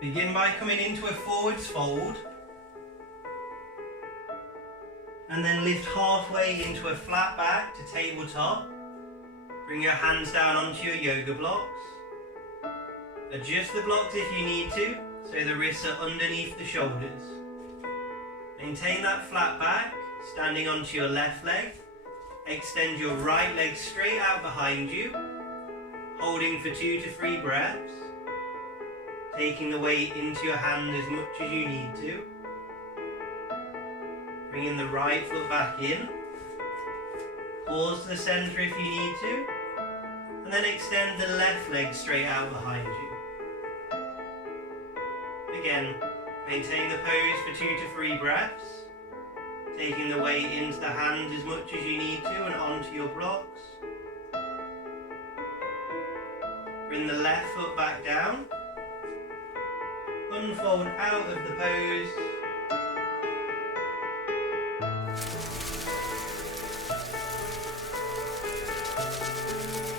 Begin by coming into a forwards fold and then lift halfway into a flat back to tabletop. Bring your hands down onto your yoga blocks. Adjust the blocks if you need to, so the wrists are underneath the shoulders. Maintain that flat back, standing onto your left leg. Extend your right leg straight out behind you, holding for 2 to 3 breaths. Taking the weight into your hand as much as you need to. Bringing the right foot back in. Pause to the centre if you need to. And then extend the left leg straight out behind you. Again, maintain the pose for 2 to 3 breaths. Taking the weight into the hand as much as you need to and onto your blocks. Bring the left foot back down. Unfold out of the pose.